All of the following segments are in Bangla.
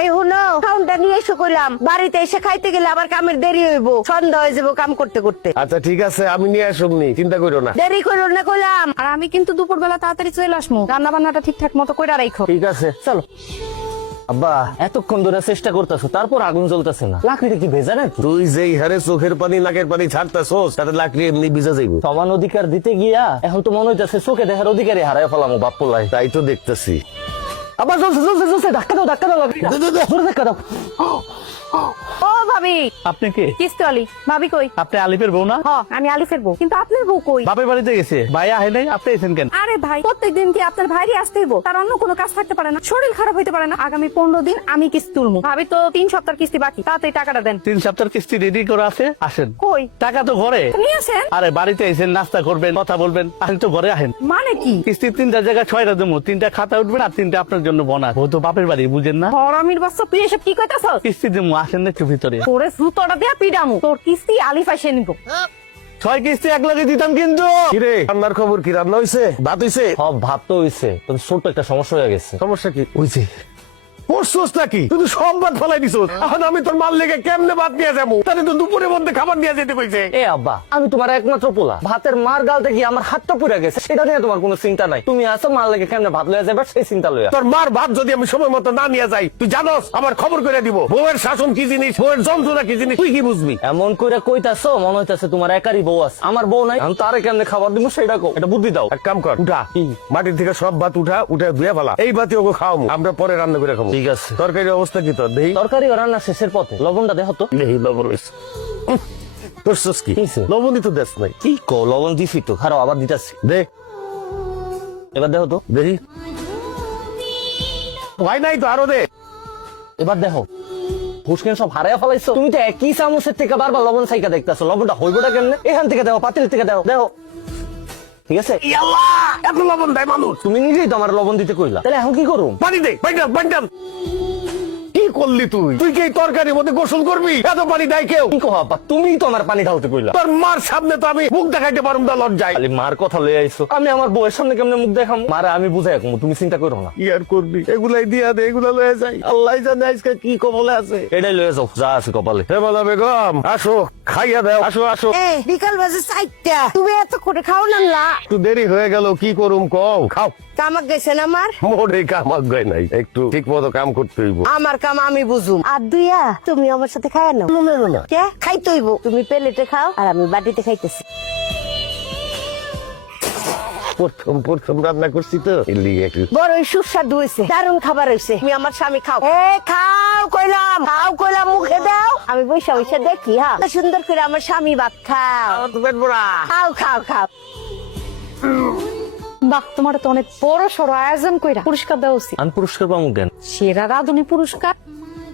এই হুনো খাউনটা নিয়ে এসে কইলাম বাড়িতে এসে খাইতে গেলে আবার কামের দেরি হইব, সন্ধ্যা হয়ে যাবো কাম করতে করতে। আচ্ছা ঠিক আছে, আমি নিয়ে আসবনি, চিন্তা করো না। দেরি করো না কইলাম। আর আমি কিন্তু দুপুরবেলা তাড়াতাড়ি চলে আসবো, রান্না বান্নাটা ঠিকঠাক মতো কইরা রাখো। ঠিক আছে চলো। আব্বা এতক্ষণ ধরে চেষ্টা করতেছো, তারপর আগুন জ্বলতেছে না। লাকড়িটা কি ভেজা নাকি? তুই যেই হারে চোখের পানি নাকের পানি ছাড়তেছস তাতে লাকড়ি এমনি ভিজা যাইব। সমান অধিকার দিতে গিয়া এখন তো মনে হইতেছে চোখে দেখার অধিকারই হারায় ফেলামো বাপ্পলাই। তাই তো দেখতেছি। আবার জ্বলছে জ্বলছে জ্বলছে, ধাক্কা দাও লাকড়িটা। জোরে ধাক্কা দাও। ও ভাবি, আপনি কে? কিস্তি আলি। ভাবি কই? আপনি আলিফের বউ না? হ, আমি আলিফের বউ, কিন্তু আপনার বউ কই? বাপের বাড়িতে গেছে, ভাই আহে নাই, আপনি এসেন কেন? আরে ভাই, প্রত্যেকদিন কি আপনার ভাইরই আসতে হইব? তার অন্য কোনো কাজ থাকতে পারে না? শরীর খারাপ হইতে পারে না? আগামী 15 দিন আমি কিস্তি তুলবো। ভাবি তো 3 সপ্তাহ কিস্তি বাকি, তাড়াতাড়ি টাকাটা দেন। 3 সপ্তাহের কিস্তি রেডি করে আছে, আসেন। কই? টাকা তো ঘরে। নিয়ে আসেন। আরে বাড়িতে এসেন, নাস্তা করবেন, কথা বলবেন, আসেন তো ঘরে আহেন। মানে কি? কিস্তি 3টা জায়গায় 6টা দেবো, 3টা খাতা উঠবেন আর 3টা আপনার জন্য বোনাস। ও তো বাপের বাড়ি, বুঝেন না? হরামির বাচ্চা, তুই এসব কি কইতাছস? কিস্তি দেবো, আসেন না একটু ভিতরে। তোরে জুতোটা দিয়া পিডামু, তোর কিস্তি আলিফ এসে নিব। 6 কিস্তি এক লগে দিতাম কিন্তু। কিরে রান্নার খবর কি? রান্না হইছে? ভাত হইছে? সব ভাত তো হইছে, তবে ছোট্ট একটা সমস্যা হয়ে গেছে। সমস্যা কি হইছে? পড়ছস নাকি? তুই তো সব ভাত ফেলাই দিছস। এখন আমি তোর মাল লেগে কেমনে ভাত নিয়ে যাবো? তাহলে তো দুপুরের মধ্যে খাবার নিয়ে যেতে কইছে। এ আব্বা, আমি তোমার একমাত্র পোলা, ভাতের মার গালতে গিয়ে আমার হাতটা পুড়ে গেছে, সেটা নিয়ে তোমার কোনো চিন্তা নাই। তুমি আসো, মার লেগে কেমনে ভাত লইয়া যাবে সেই চিন্তা লইয়া। তোর মার ভাত যদি আমি সময় মতো না নিয়ে যাই, তুই জানোস আমার খবর করে দিব বউয়ের শাসন কি জিনিস, বউয়ের যন্ত্রণা কি জিনিস, তুই কি বুঝবি? এমন কইরা কইতাছো মনে হইতাছে তোমার একারই বউ আছে, আমার বউ নাই। আমি তারে কেমনে খাবার দিব সেটা কও, এটা বুদ্ধি দাও। এক কাম কর, উঠা মাটির থেকে সব ভাত উঠা ধুয়ে ফেলা। এই ভাতি ওকে খাওয়াবো, আমরা পরে রান্না করে খাবো। ঠিক আছে। তরকারির অবস্থা কি তোর? দেহি তরকারি ও রান্না শেষের পথে, লবণটা দেখো তো। দেহি লবণ হয়েছে। করছস কি? কিসে? লবণই তো দেশ নাই। কি কও, লবণ দিছি তো, খারাপ আবার দিতাছি। দে এবার দেখো তো। দেহি হয় নাই তো, আরো দে। এবার দেখো, ফুসকেন সব হারাইয়া ফেলাইছো। তুমি তো একই চামচের থেকে বারবার লবণ সাইকা দেখতেছো, লবণটা হইবটা কেমনে? এখান থেকে দেখো, পাতিল থেকে দেখো দেখো। ঠিক আছে? ইয়াল্লাহ, এত লবণ দেয় মানুষ? তুমি নিজেই তো আমার লবণ দিতে কইলা, তাহলে এখন কি করুম? পানি দে, পানি কি করলি তুই? তুই কি এই তরকারির মধ্যে গোসল করবি? এত পানি দেয় কেউ? কি কো আপা, তুমিই তো আমার পানি ঢালতে কইলা। তোর মার সামনে তো আমি মুখ দেখাইতে পারুম না, লজ্জায়। খালি মার কথা লয়ে আইছো, আমি আমার বউয়ের সামনে কেমনে মুখ দেখাম? মারে আমি বুঝাই রাখবো, তুমি চিন্তা করো না। কি আর করবি? এগুলাই দিয়া দে, এগুলা লয়ে যাই। আল্লাহ জানে আজকে কি কবলে আছে। এটাই লয়ে যাও, যা আছে কপালে। হে বালা বেগম, আসো, খাইয়া দাও, আসো আসো। এ বিকাল বাজে 4টা, তুমি এত করে খাও না? একটু দেরি হয়ে গেল, কি করুম কও? খাও। কামাক গেছেন আমার? মোরে কামাক গায় নাই, একটু ঠিক মতো কাম করতে হইব। আমার কাম আমি বুঝুম। আর দুইয়া তুমি আমার সাথে খায় না? না কে খাইতে হইব? তুমি প্লেটে খাও আর আমি বাটিতে খাইতেছি। প্রথম রান্না করছি তো, এর লিগে একটু বড় সুস্বাদু হয়েছে, দারুণ খাবার হয়েছে। তুমি আমার স্বামী খাও। খাও কইলাম, মুখে দাও। আমি বৈশা দেখি। হ্যাঁ, সুন্দর করে আমার স্বামী ভাত খাও। পেট ভরা। খাও। বাহ, তোমার তো অনেক বড় সড় আয়োজন কইরা পুরস্কার দেওয়া উচিত। আমি পুরস্কার পাবো কেন? সেরা রাঁধুনি পুরস্কার।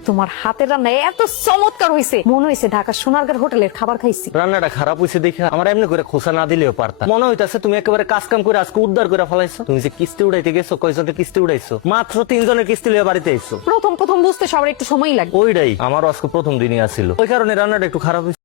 তোমার হাতের রান্না এত চমৎকার হয়েছে, মনে হয়েছে ঢাকা সোনারগাঁর হোটেলের খাবার খাইছি। রান্নাটা খারাপ হয়েছে দেখে আমার এমনি করে খোসা না দিলেও পারতাম। মনে হইতাছে তুমি একেবারে কাজ কাম করে আজকে উদ্ধার করে ফেলাইছো। তুমি যে কিস্তি উড়াইতে গেছো, কয়জনের কিস্তি উড়াইছো? মাত্র 3 জনের কিস্তি লিয়ে বাড়িতে আইছো। প্রথম বুঝতে সবার একটু সময় লাগে। ওইটাই আমারও আজকে প্রথম দিনই আসিল, ওই কারণে রান্নাটা একটু খারাপ হয়েছে।